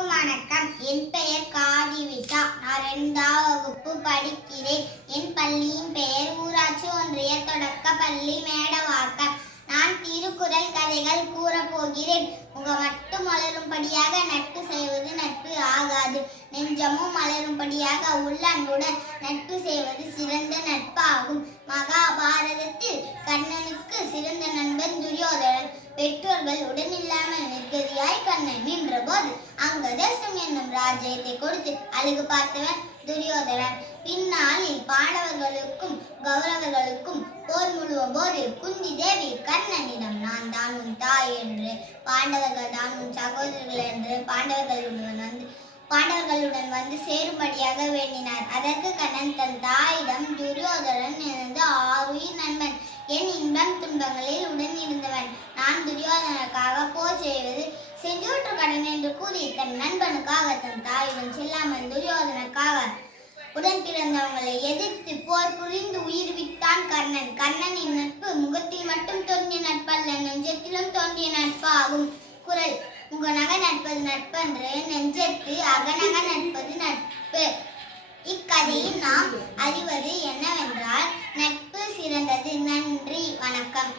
அனைவருக்கும் வணக்கம். என் பெயர் காதிவிசா. நான் 2ஆம் வகுப்பு படிக்கிறேன். என் பள்ளியின் பெயர் ஊராட்சி ஒன்றிய தொடக்க பள்ளி மேடவாக்கம். நான் திருக்குறள் கதைகள் கூறப்போகிறேன். முகமட்டும் மலரும்படியாக நட்பு செய்வது நட்பு ஆகாது. நெஞ்சமும் மலரும்படியாக உள்ள அன்புடன் நட்பு செய்வது சிறந்த நட்பு ஆகும். மகாபாரதத்தில் கர்ணனுக்கு சிறந்த நண்பன் துரியோதனன். பெற்றோர்கள் உடனில்லாமல் நிர்கதியாய் கர்ணன் நின்ற போது அங்கதேசம் என்னும் ராஜ்யத்தை கொடுத்து அழகு பார்த்தவன் துரியோதனன். பின்னாளில் பாண்டவர்களுக்கும் கௌரவர்களுக்கும் போர் முழுவும் போது குந்தி தேவி கர்ணனிடம் நான் தான் உன் தாய் என்று, பாண்டவர்கள் தான் உன் சகோதரர்கள் என்று பாண்டவர்களுடன் வந்து சேரும்படியாக வேண்டினார். அதற்கு கண்ணன் தன் தாயிடம் துரியோதனன் எனது ஆருயிர் நண்பன், என் இன்பம் துன்பங்களில் உடன் இருந்தவன். நான் துரியோதனனுக்காக போர் செய்வது செஞ்சூற்று கடன் என்று கூறி தன் நண்பனுக்காக தன் தாயுடன் செல்லாமல் துரியோதனனுக்காக உடன் பிறந்தவங்களை எதிர்த்து போர் புரிந்து உயிர் விட்டான் கர்ணன். கர்ணனின் நட்பு முகத்தில் மட்டும் தோன்றிய நட்பல்ல, நெஞ்சத்திலும் தோன்றிய நட்பு ஆகும். குறள்: முகநக நட்பது நட்பன்று, நெஞ்சத்து அகநக நட்பது நட்பு. இக்கதையில் நாம் அறிவது என்னவென்றால், நட்பு சிறந்தது. நன்றி, வணக்கம்.